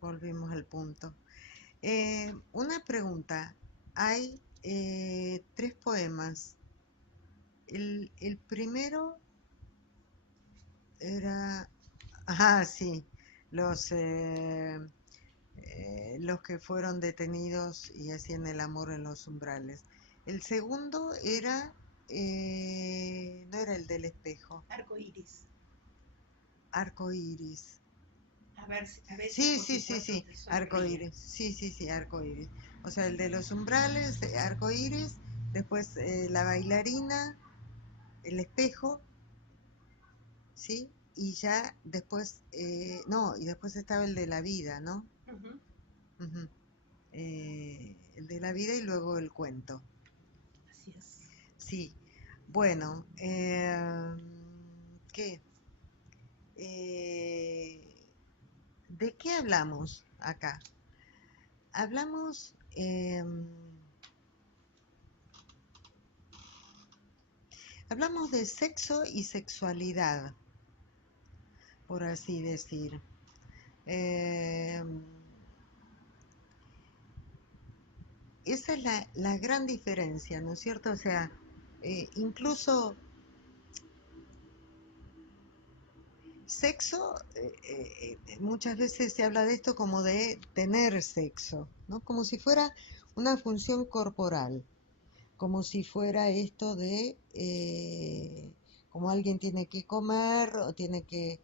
volvimos al punto. Una pregunta. Hay tres poemas. El primero era... Ah, sí, los, los que fueron detenidos y hacían el amor en los umbrales. El segundo era... no era el del espejo. Arco iris. Arco iris. A ver si Sí, por sí, sí, supuesto sí, te arco sonríe. iris. Sí, sí, sí, arco iris. O sea, el de los umbrales, arco iris. Después la bailarina, el espejo, ¿sí? Y ya después, no, y después estaba el de la vida, ¿no? Ujú. Ujú. El de la vida y luego el cuento. Así es. Sí, bueno, ¿qué? Eh, ¿De qué hablamos acá? Hablamos, hablamos de sexo y sexualidad, por así decir. Eh, Esa es la gran diferencia, ¿no es cierto? O sea, incluso sexo, muchas veces se habla de esto como de tener sexo, ¿no? Como si fuera una función corporal, como si fuera esto de, como alguien tiene que comer o tiene que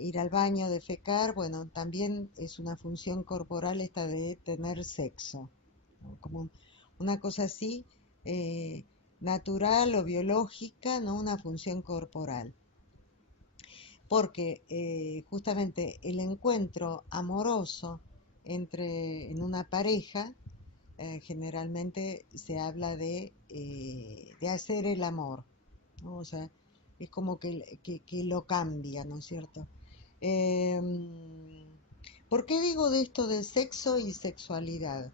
ir al baño, defecar, bueno, también es una función corporal esta de tener sexo, ¿no? Como una cosa así, eh, natural o biológica, ¿no? Una función corporal porque justamente el encuentro amoroso en una pareja, generalmente se habla de hacer el amor, ¿no? O sea, es como que lo cambia, ¿no es cierto? Eh, ¿Por qué digo de esto de sexo y sexualidad?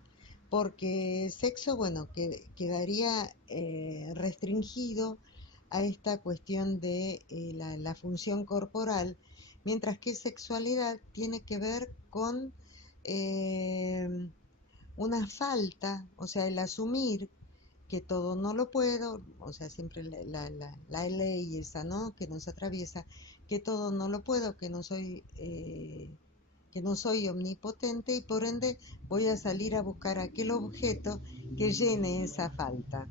Porque sexo, bueno, que quedaría restringido a esta cuestión de la función corporal, mientras que sexualidad tiene que ver con eh, una falta, o sea, el asumir que todo no lo puedo, o sea, siempre la ley esa, ¿no? Que nos atraviesa, que todo no lo puedo, que no soy omnipotente y por ende voy a salir a buscar aquel objeto que llene esa falta.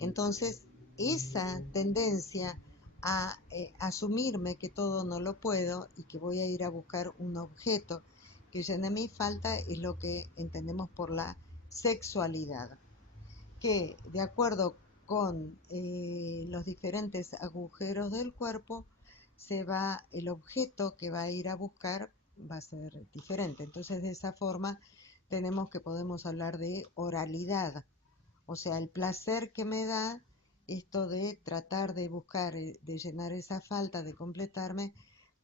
Entonces, esa tendencia a asumirme que todo no lo puedo y que voy a ir a buscar un objeto que llene mi falta es lo que entendemos por la sexualidad, que de acuerdo con los diferentes agujeros del cuerpo, el objeto que va a ir a buscar va a ser diferente. Entonces, de esa forma, tenemos que podemos hablar de oralidad, o sea, el placer que me da esto de tratar de buscar, de llenar esa falta, de completarme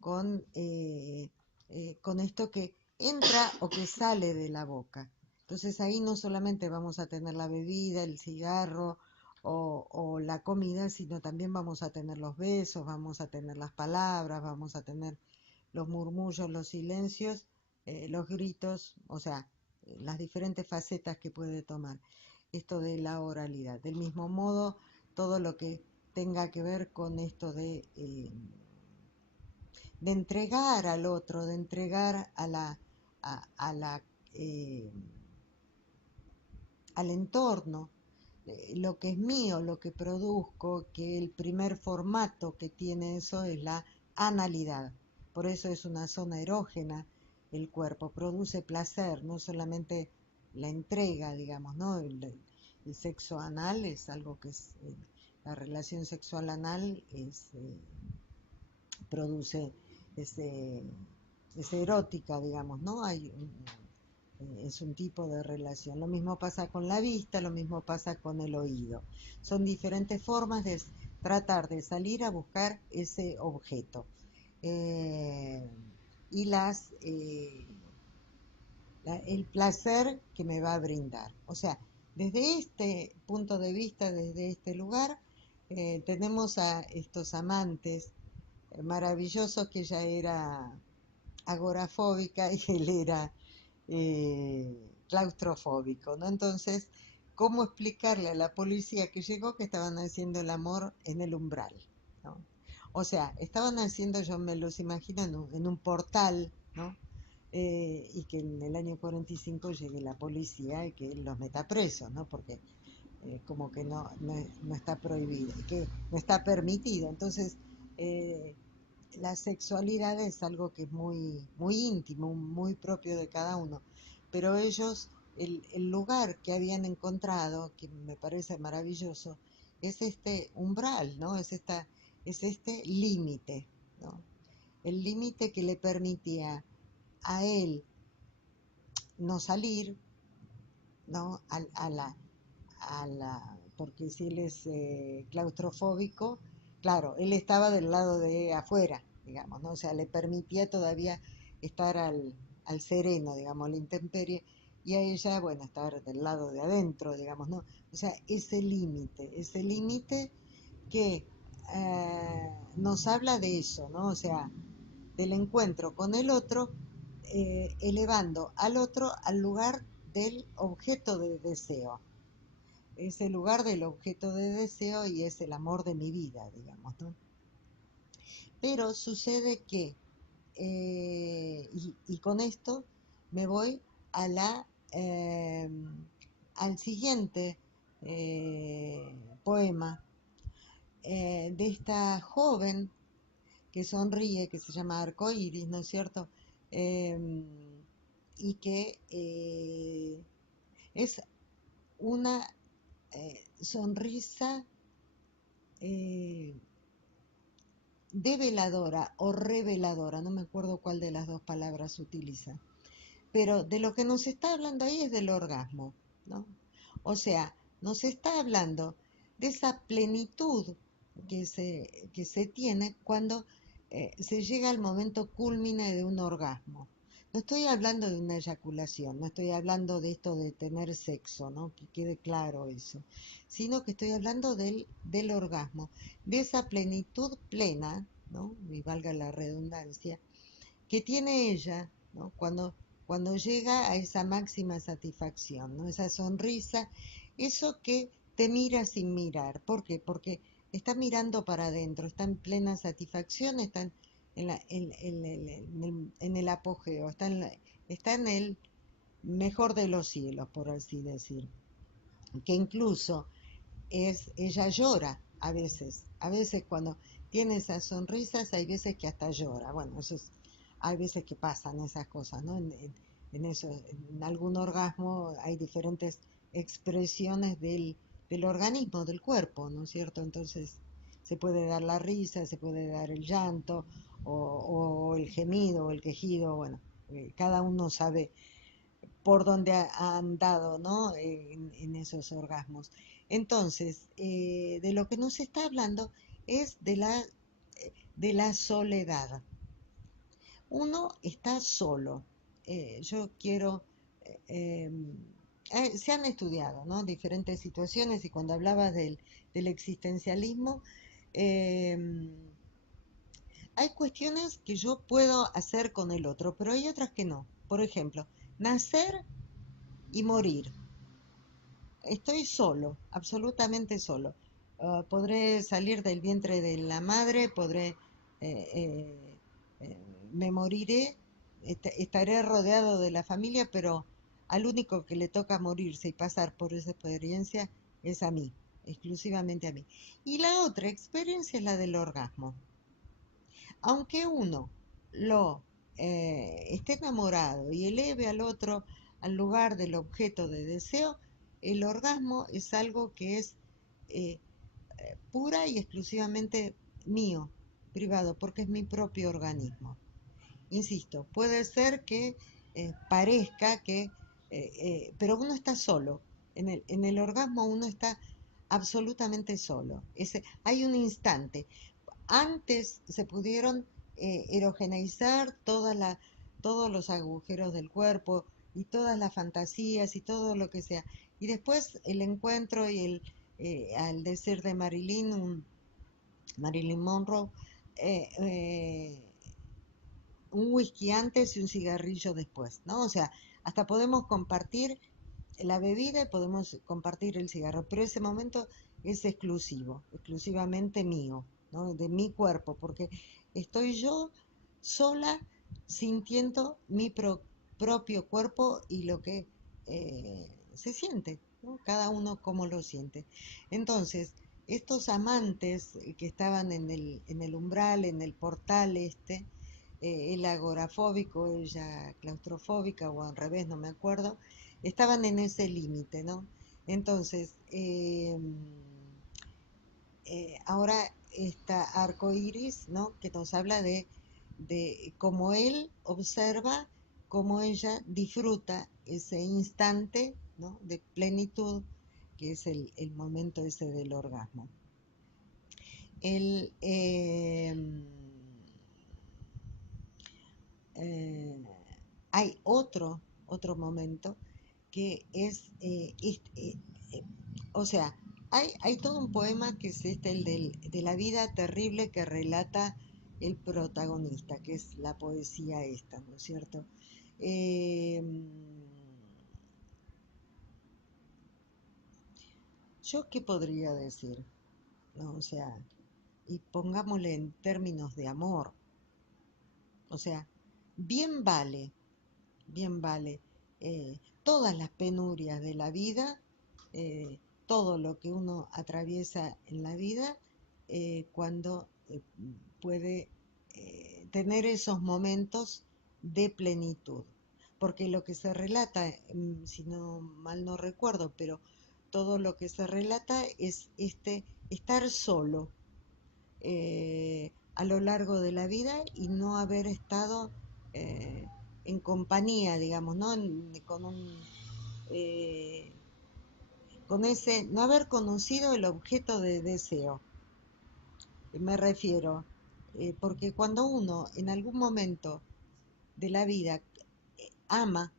con esto que entra o que sale de la boca. Entonces ahí no solamente vamos a tener la bebida, el cigarro o la comida, sino también vamos a tener los besos, vamos a tener las palabras, vamos a tener los murmullos, los silencios, los gritos, o sea, las diferentes facetas que puede tomar esto de la oralidad. Del mismo modo, todo lo que tenga que ver con esto de entregar al otro, de entregar a la, eh, al entorno, lo que es mío, lo que produzco, que el primer formato que tiene eso es la analidad. Por eso es una zona erógena el cuerpo, produce placer, no solamente la entrega, digamos, ¿no? El sexo anal es algo que es, la relación sexual anal produce, ese es erótica, digamos, ¿no? Es un tipo de relación. Lo mismo pasa con la vista, lo mismo pasa con el oído. Son diferentes formas de tratar de salir a buscar ese objeto. Eh, y el placer que me va a brindar. O sea, desde este punto de vista, desde este lugar, tenemos a estos amantes maravillosos que ya era agorafóbica y él era claustrofóbico, ¿no? Entonces, ¿cómo explicarle a la policía que llegó que estaban haciendo el amor en el umbral, ¿no? O sea, estaban haciendo, yo me los imagino, en un portal, ¿no? Y que en el año 45 llegue la policía y que los meta presos, ¿no? Porque como que no está prohibido, que no está permitido. Entonces, eh, la sexualidad es algo que es muy íntimo, muy propio de cada uno. Pero ellos, el lugar que habían encontrado, que me parece maravilloso, es este umbral, ¿no? Es este límite, ¿no? El límite que le permitía a él no salir, ¿no? Porque si él es claustrofóbico, claro, él estaba del lado de afuera, digamos, ¿no? O sea, le permitía todavía estar al sereno, digamos, a la intemperie, y a ella, bueno, estar del lado de adentro, digamos, ¿no? O sea, ese límite que nos habla de eso, ¿no? O sea, del encuentro con el otro, elevando al otro al lugar del objeto de deseo. Es el lugar del objeto de deseo y es el amor de mi vida, digamos, ¿no? Pero sucede que, y con esto me voy a al siguiente poema de esta joven que sonríe, que se llama Arcoíris, ¿no es cierto? Eh, y que es una sonrisa eh, develadora o reveladora, no me acuerdo cuál de las dos palabras utiliza, pero de lo que nos está hablando ahí es del orgasmo, ¿no? O sea, nos está hablando de esa plenitud que se tiene cuando se llega al momento cúlmine de un orgasmo. No estoy hablando de una eyaculación, no estoy hablando de esto de tener sexo, ¿no? Que quede claro eso, sino que estoy hablando del orgasmo, de esa plenitud plena, ¿no? Y valga la redundancia, que tiene ella, ¿no? Cuando llega a esa máxima satisfacción, ¿no? Esa sonrisa, eso que te mira sin mirar. ¿Por qué? Porque está mirando para adentro, está en plena satisfacción, está en el apogeo, está en el mejor de los cielos, por así decir. Que incluso ella llora a veces cuando tiene esas sonrisas, hay veces que hasta llora. Bueno, hay veces que pasan esas cosas, ¿no? En algún orgasmo hay diferentes expresiones del organismo, del cuerpo, ¿no es cierto? Entonces se puede dar la risa, se puede dar el llanto, o el gemido, o el quejido, bueno, cada uno sabe por dónde ha andado, ¿no? En esos orgasmos. Entonces, de lo que nos está hablando es de la soledad. Uno está solo. Yo quiero... eh, se han estudiado, ¿no? Diferentes situaciones y cuando hablabas del existencialismo, eh, hay cuestiones que yo puedo hacer con el otro, pero hay otras que no. Por ejemplo, nacer y morir. Estoy solo, absolutamente solo. Podré salir del vientre de la madre, eh, eh, me moriré, estaré rodeado de la familia, pero al único que le toca morirse y pasar por esa experiencia es a mí, exclusivamente a mí. Y la otra experiencia es la del orgasmo. Aunque uno lo esté enamorado y eleve al otro al lugar del objeto de deseo, el orgasmo es algo que es eh, pura y exclusivamente mío, privado, porque es mi propio organismo. Insisto, puede ser que parezca que, pero uno está solo. En el orgasmo uno está absolutamente solo. Hay un instante. Antes se pudieron erogeneizar todos los agujeros del cuerpo y todas las fantasías y todo lo que sea. Y después el encuentro y al decir de Marilyn Monroe, eh, eh, un whisky antes y un cigarrillo después, ¿no? O sea, hasta podemos compartir la bebida y podemos compartir el cigarro, pero ese momento es exclusivo, exclusivamente mío, ¿no? De mi cuerpo, porque estoy yo sola sintiendo mi propio cuerpo y lo que se siente, ¿no? Cada uno cómo lo siente. Entonces, estos amantes que estaban en el umbral, en el portal este, él agorafóbico, ella claustrofóbica o al revés, no me acuerdo, estaban en ese límite, ¿no? Entonces, ahora está Arco Iris, ¿no? Que nos habla de cómo él observa, cómo ella disfruta ese instante, ¿no? De plenitud, que es el momento ese del orgasmo. El, eh, hay otro momento que es, o sea, hay todo un poema que es este, de la vida terrible que relata el protagonista, que es la poesía esta, ¿no es cierto? Eh, ¿Yo qué podría decir? ¿No? O sea, y pongámosle en términos de amor, o sea, bien vale, bien vale todas las penurias de la vida, eh, todo lo que uno atraviesa en la vida, cuando puede tener esos momentos de plenitud. Porque lo que se relata, si no mal no recuerdo, pero todo lo que se relata es este estar solo a lo largo de la vida y no haber estado eh, en compañía, digamos, ¿no? Eh, con ese, no haber conocido el objeto de deseo, me refiero, porque cuando uno en algún momento de la vida ama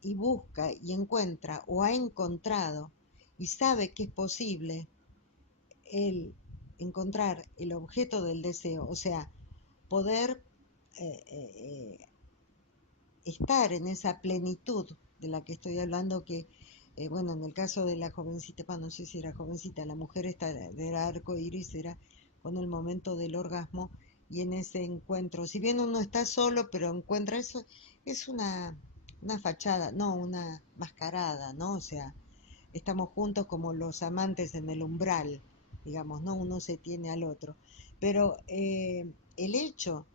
y busca y encuentra o ha encontrado y sabe que es posible el encontrar el objeto del deseo, o sea, poder eh, eh, estar en esa plenitud de la que estoy hablando, que, bueno, en el caso de la jovencita, no sé si era jovencita, la mujer esta del arco iris era con el momento del orgasmo y en ese encuentro, si bien uno está solo, pero encuentra eso, es una fachada, no, una mascarada, ¿no? O sea, estamos juntos como los amantes en el umbral, digamos, ¿no? Uno se tiene al otro. Pero el hecho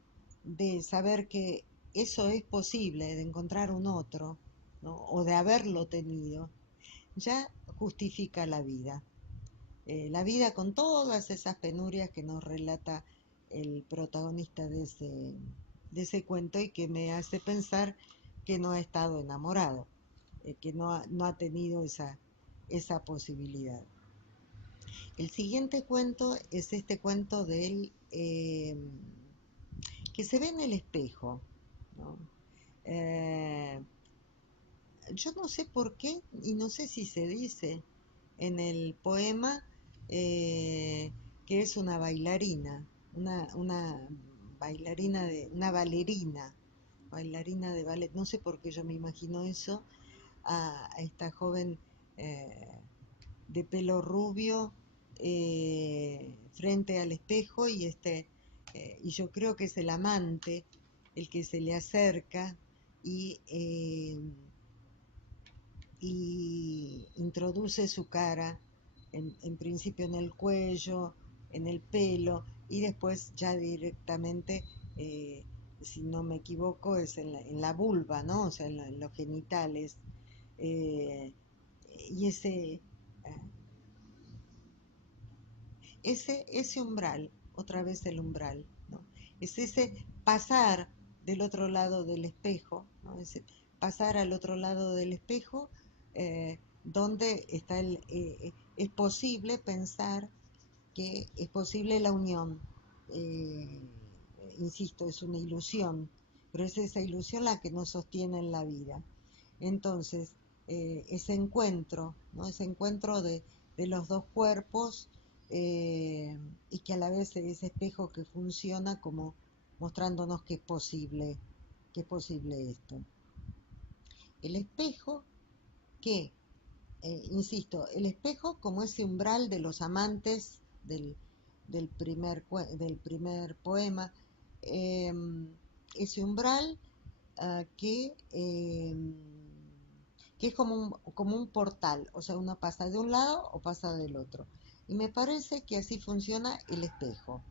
de saber que eso es posible, de encontrar un otro, ¿no? O de haberlo tenido, ya justifica la vida con todas esas penurias que nos relata el protagonista de ese cuento y que me hace pensar que no ha estado enamorado, que no ha tenido esa posibilidad. El siguiente cuento es este cuento del que se ve en el espejo, ¿no? Eh, yo no sé por qué, y no sé si se dice en el poema, que es una bailarina, una bailarina una bailarina de ballet. No sé por qué yo me imagino eso, a esta joven eh, de pelo rubio frente al espejo y yo creo que es el amante el que se le acerca y, eh, y introduce su cara en principio en el cuello, en el pelo y después ya directamente, si no me equivoco, es en la vulva, ¿no? O sea, en los genitales. eh, y ese umbral, otra vez el umbral, ¿no? Es ese pasar del otro lado del espejo, ¿no? Ese pasar al otro lado del espejo, donde está es posible pensar que es posible la unión. Eh, Insisto, es una ilusión, pero es esa ilusión la que nos sostiene en la vida. Entonces, ese encuentro, ¿no? Ese encuentro de los dos cuerpos, y que a la vez es ese espejo que funciona como mostrándonos que es posible esto. El espejo que, insisto, el espejo como ese umbral de los amantes del primer poema, eh, ese umbral que es como un portal, o sea, uno pasa de un lado o pasa del otro. Y me parece que así funciona el espejo.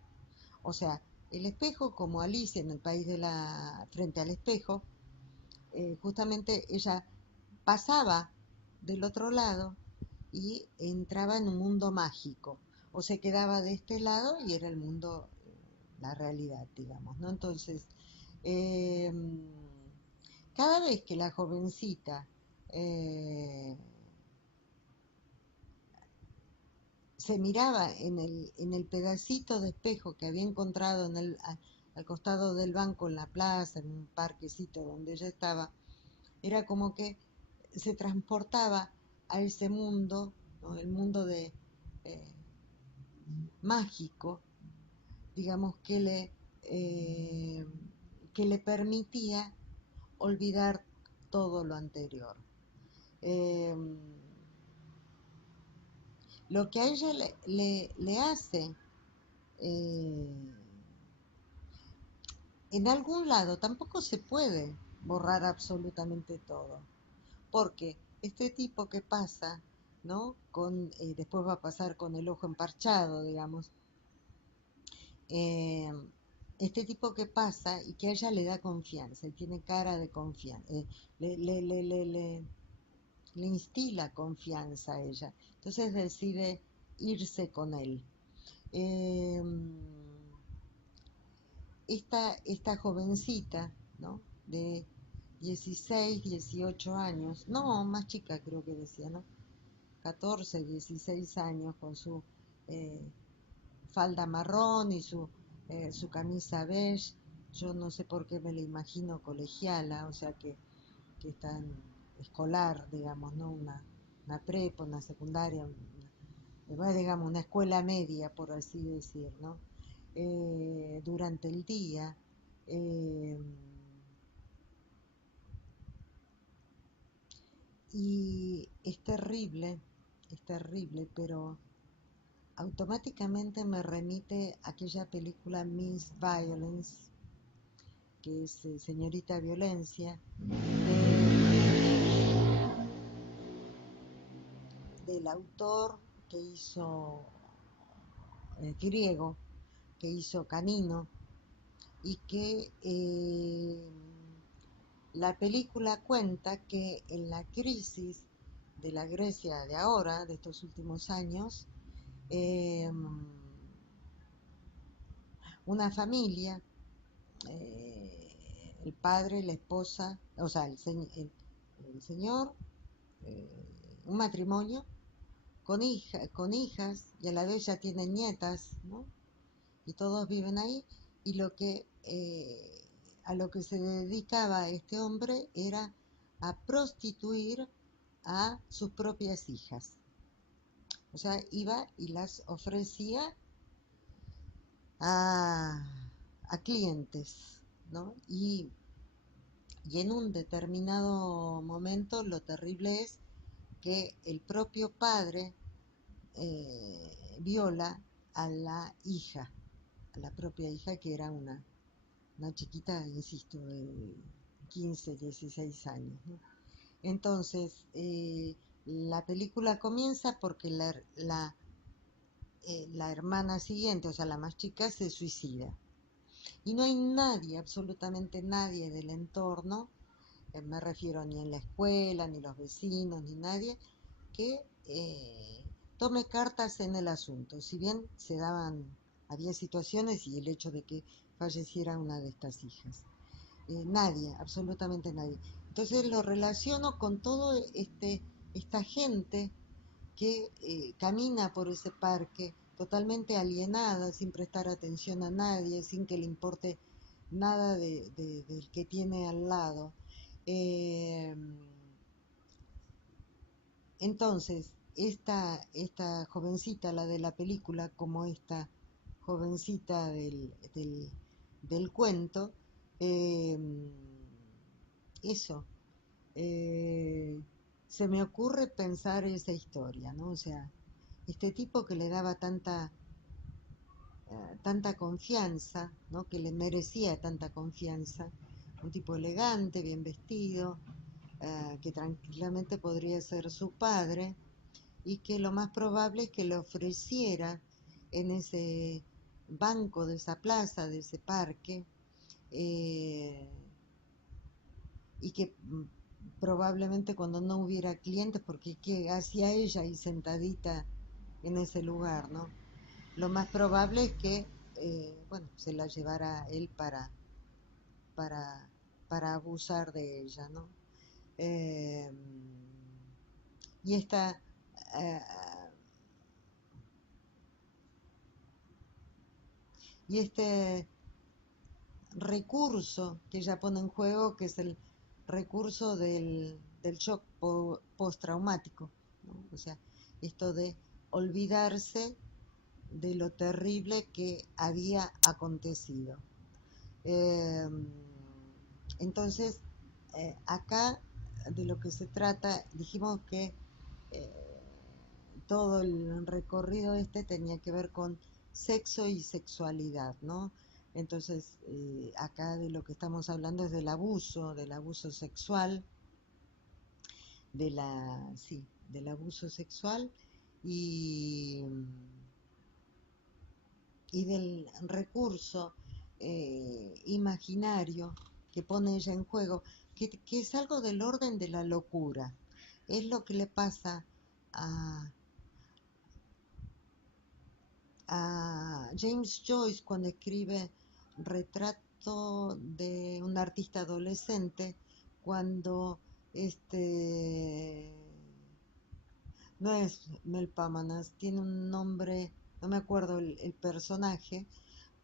O sea, el espejo como Alicia en el país de la frente al espejo, justamente ella pasaba del otro lado y entraba en un mundo mágico, o se quedaba de este lado y era el mundo, la realidad, digamos, ¿no? Entonces, eh, cada vez que la jovencita eh, se miraba en el pedacito de espejo que había encontrado al costado del banco en la plaza, en un parquecito donde ella estaba, era como que se transportaba a ese mundo, ¿no? El mundo eh, mágico, digamos, eh, que le permitía olvidar todo lo anterior. Eh, lo que a ella le hace, eh, en algún lado, tampoco se puede borrar absolutamente todo, porque este tipo que pasa, ¿no? Después va a pasar con el ojo emparchado, digamos, eh, este tipo que pasa y que a ella le da confianza y tiene cara de confianza, le, le, le, le, le, le instila confianza a ella, entonces decide irse con él. Eh, esta jovencita, ¿no? De 16, 18 años, no, más chica creo que decía, ¿no? 14, 16 años con su eh, falda marrón y su camisa beige. Yo no sé por qué me la imagino colegiala, o sea que está en escolar, digamos, ¿no? Una prepa, una secundaria, digamos, una escuela media, por así decir, ¿no? Durante el día. eh, y es terrible, pero automáticamente me remite a aquella película Miss Violence, que es Señorita Violencia, del autor que hizo griego, que hizo Canino, y que la película cuenta que en la crisis de la Grecia de ahora, de estos últimos años, eh, una familia, el padre, la esposa, o sea, el señor, un matrimonio con hijas y a la vez ya tienen nietas, ¿no? Y todos viven ahí y a lo que se dedicaba este hombre era a prostituir a sus propias hijas. O sea, iba y las ofrecía a, a clientes, ¿no? Y en un determinado momento lo terrible es que el propio padre viola a la hija, a la propia hija que era una chiquita, insisto, de 15, 16 años, ¿no? Entonces, la película comienza porque la hermana siguiente, o sea, la más chica, se suicida. Y no hay nadie, absolutamente nadie del entorno, me refiero ni en la escuela, ni los vecinos, ni nadie, que tome cartas en el asunto. Si bien había situaciones y el hecho de que falleciera una de estas hijas. Nadie, absolutamente nadie. Entonces lo relaciono con todo esta gente que camina por ese parque totalmente alienada, sin prestar atención a nadie, sin que le importe nada del que tiene al lado. Eh, entonces, esta jovencita, la de la película, como esta jovencita del cuento, eh, eso, eh, se me ocurre pensar esa historia, ¿no? O sea, este tipo que le daba tanta confianza, ¿no? Que le merecía tanta confianza, un tipo elegante, bien vestido, que tranquilamente podría ser su padre y que lo más probable es que le ofreciera en ese banco de esa plaza, de ese parque, eh, y que probablemente cuando no hubiera clientes, porque ¿qué hacía ella ahí sentadita en ese lugar, ¿no? Lo más probable es que, bueno, se la llevara él para, para abusar de ella, ¿no? Eh, y esta, eh, y este recurso que ella pone en juego, que es el recurso del shock postraumático, ¿no? O sea, esto de olvidarse de lo terrible que había acontecido. Eh, entonces, acá de lo que se trata, dijimos que eh, todo el recorrido este tenía que ver con sexo y sexualidad, ¿no? Entonces, acá de lo que estamos hablando es del abuso sexual, sí, del abuso sexual y, y del recurso imaginario que pone ella en juego, que es algo del orden de la locura. Es lo que le pasa a, a James Joyce cuando escribe Retrato de un artista adolescente, cuando este no es Melpámanas, tiene un nombre, no me acuerdo el personaje,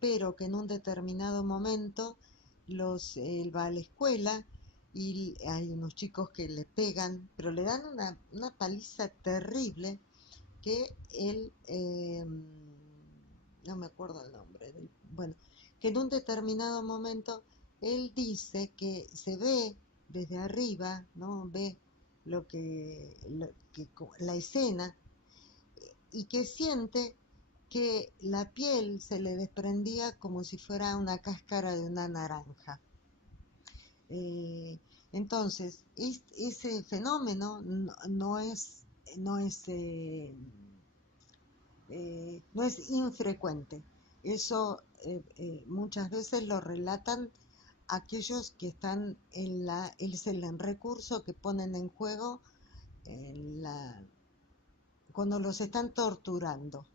pero que en un determinado momento él va a la escuela y hay unos chicos que le pegan, pero le dan una paliza terrible que él, no me acuerdo el nombre, bueno, que en un determinado momento él dice que se ve desde arriba, ¿no? Ve la escena y que siente que la piel se le desprendía como si fuera una cáscara de una naranja. Eh, entonces, ese fenómeno no es, no es infrecuente. Eso muchas veces lo relatan aquellos que están es el recurso que ponen en juego en cuando los están torturando,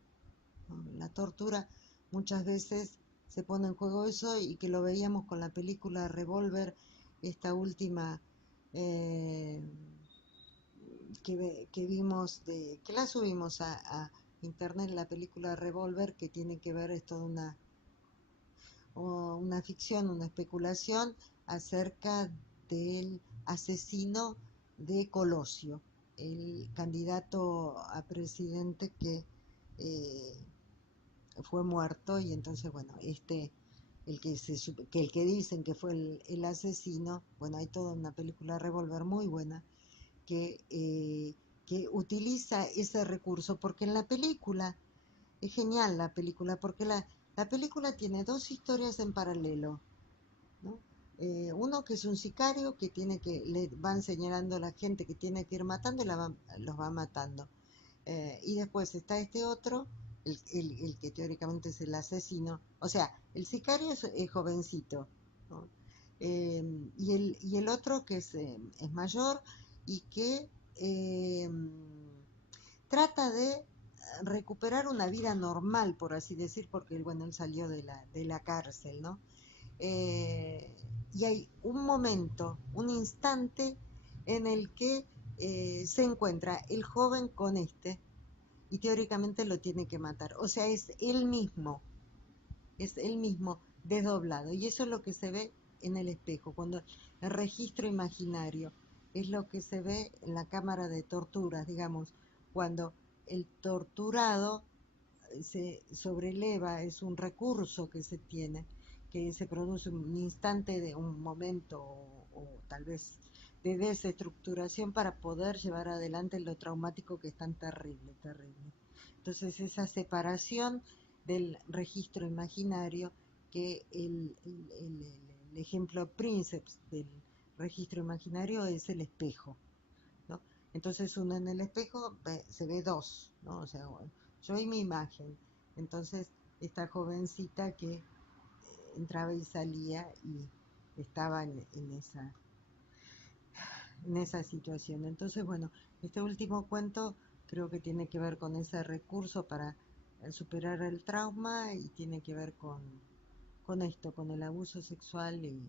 ¿no? La tortura muchas veces se pone en juego eso y que lo veíamos con la película Revolver, esta última eh, que vimos, que la subimos a internet, la película Revolver, que tiene que ver esto de una ficción, una especulación acerca del asesino de Colosio, el candidato a presidente que eh, fue muerto y entonces, bueno, el que dicen que fue el asesino, bueno, hay toda una película Revolver muy buena que, eh, que utiliza ese recurso, porque en la película, es genial la película, porque la película tiene dos historias en paralelo, ¿no? Uno que es un sicario que le van señalando a la gente que tiene que ir matando y los va matando. Y después está este otro, el que teóricamente es el asesino. O sea, el sicario es jovencito, ¿no? Y el otro que es mayor y que trata de recuperar una vida normal, por así decir, porque bueno, él salió de la cárcel, ¿no? Eh, y hay un momento, un instante en el que se encuentra el joven con y teóricamente lo tiene que matar. O sea, es él mismo desdoblado. Y eso es lo que se ve en el espejo, cuando el registro imaginario es lo que se ve en la cámara de torturas, digamos, cuando el torturado se sobreleva, es un recurso que se tiene, que se produce un instante de un momento o tal vez de desestructuración para poder llevar adelante lo traumático que es tan terrible, terrible. Entonces esa separación del registro imaginario, que el ejemplo princeps del registro imaginario es el espejo, ¿no? Entonces uno en el espejo se ve dos, ¿no? O sea, bueno, yo y mi imagen. Entonces esta jovencita que entraba y salía y estaba en esa situación. Entonces, bueno, este último cuento creo que tiene que ver con ese recurso para superar el trauma y tiene que ver con esto, con el abuso sexual y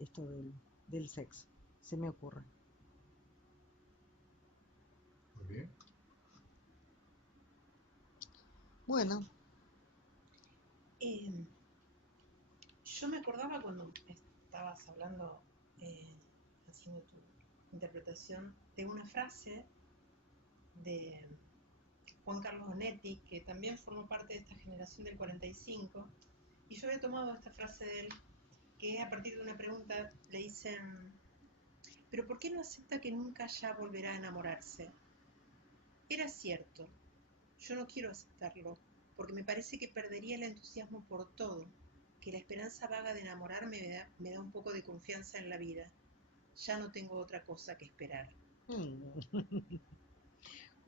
esto del sexo, se me ocurre. Muy bien. Bueno, Yo me acordaba cuando estabas hablando, haciendo tu interpretación, de una frase de Juan Carlos Onetti, que también formó parte de esta generación del 45, y yo había tomado esta frase de él, que a partir de una pregunta le dicen, ¿pero por qué no acepta que nunca ya volverá a enamorarse? Era cierto, yo no quiero aceptarlo, porque me parece que perdería el entusiasmo por todo, que la esperanza vaga de enamorarme me da un poco de confianza en la vida. Ya no tengo otra cosa que esperar.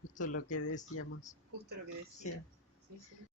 justo lo que decíamos. Justo lo que Sí. decía. Sí, sí.